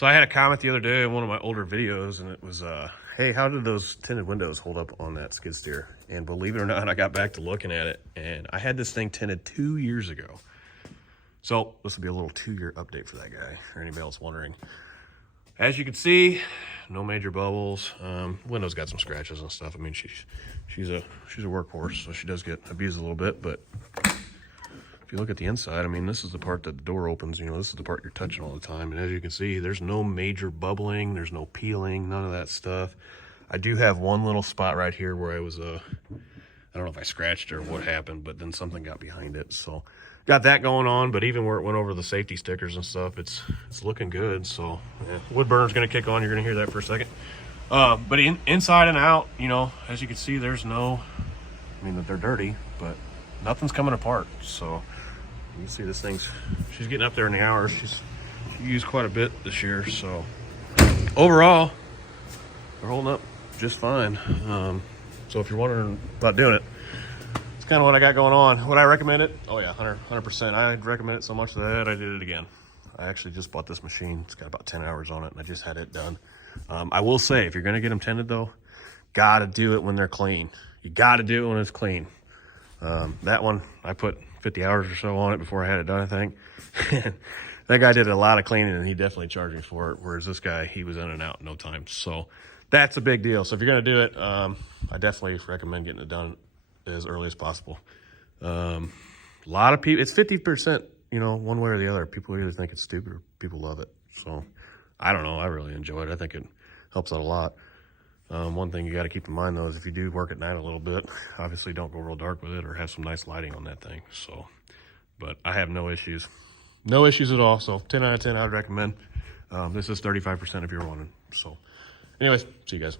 So I had a comment the other day in one of my older videos, and it was, hey, how did those tinted windows hold up on that skid steer? And believe it or not, I got back to looking at it, and I had this thing tinted 2 years ago. So this will be a little 2-year update for that guy, or anybody else wondering. As you can see, no major bubbles. Window's got some scratches and stuff. I mean, she's a workhorse, so she does get abused a little bit, but if you look at the inside, I mean, this is the part that the door opens, you know, this is the part you're touching all the time. And as you can see, there's no major bubbling, there's no peeling, none of that stuff. I do have one little spot right here where I was, I don't know if I scratched or what happened, but then something got behind it. So got that going on, but even where it went over the safety stickers and stuff, it's looking good. So yeah, wood burner's gonna kick on, you're gonna hear that for a second. But inside and out, you know, as you can see, there's no, I mean, they're dirty, but nothing's coming apart. So you can see this thing's, she's getting up there in the hours. She used quite a bit this year. So overall, they're holding up just fine. So if you're wondering about doing it, it's kind of what I got going on. Would I recommend it? Oh yeah, 100%. I'd recommend it so much that I did it again. I actually just bought this machine. It's got about 10 hours on it, and I just had it done. I will say, if you're gonna get them tinted though, gotta do it when they're clean. You gotta do it when it's clean. That one, I put 50 hours or so on it before I had it done, I think. That guy did a lot of cleaning, and he definitely charged me for it, whereas this guy, he was in and out in no time. So that's a big deal. So if you're going to do it, I definitely recommend getting it done as early as possible. A lot of people, it's 50%, you know, one way or the other. People either think it's stupid or people love it. So I don't know. I really enjoy it. I think it helps out a lot. One thing you got to keep in mind though is if you do work at night a little bit, obviously don't go real dark with it or have some nice lighting on that thing. So, but I have no issues at all. So 10 out of 10, I would recommend. This is 35% if you're wanting. So anyways, see you guys.